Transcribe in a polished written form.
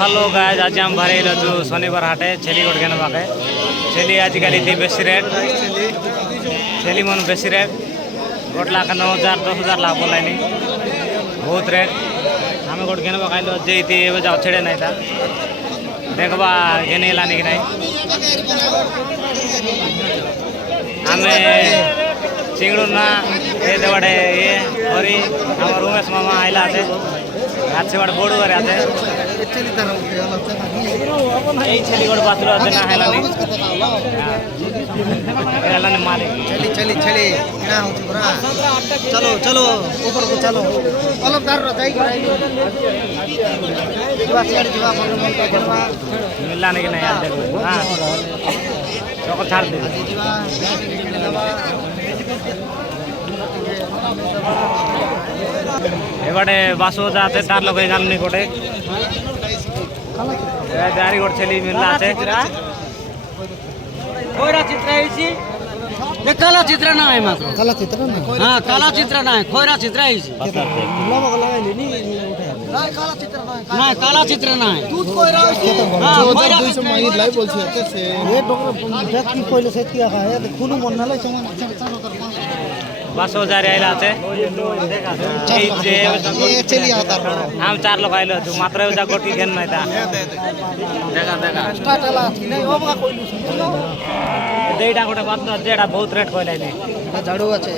hello guys आज हम भरे शनिवार हाटे छेली गोट घेन बाके छेली आजिकल बेसी रेट छेली मन बेसी रेट 1,09,000 10,000 लाभ बोलानी बहुत रेट आम गोट घेन बाकाइलो जे जाओ छेड़े नहीं था देखबा घेने लानी कि नहीं आम चिंगड़ू ना ये देवाड़े ये हरी आम उमेश मामा आइला आते आज से बड़े बोर्ड करे आते এই ছেলে গোট বাতলো আছে না হেলানি হেলানি মালিক चली चली चली ना हो पूरा चलो चलो ऊपर को चलो अलग दार रह जाई जीवा शेर जीवा मन मन का जमा मिलला नहीं कि नहीं यार देखो हां चोको छाड़ दे जीवा এবারে বাসো যাতে তার লোক গালনি কোটে দাড়ি গোট ছেলে মিললা আছে खोयरा चित्र है ये काला चित्र ना है मात्र काला चित्र ना हाँ काला चित्र ना है खोयरा चित्र है लमा को लगाइले नि ना काला चित्र ना ना काला चित्र ना है दूध कोइरा हाँ खोयरा 2200 माई लाई बोलछे से ये डॉक्टर व्यक्ति कोइले से किया है खुनु मन नाले चमन चारो तर বাসো যারে আইলা আছে এই যে ये चली आता हम चार लोग आइलो तू मात्र जा गोटी घेन नहीं था देखा देखा स्टार्ट आला नहीं ओबा कोइलु सुनो देईटा गोटे बात जेडा बहुत रेट कहले झाड़ू আছে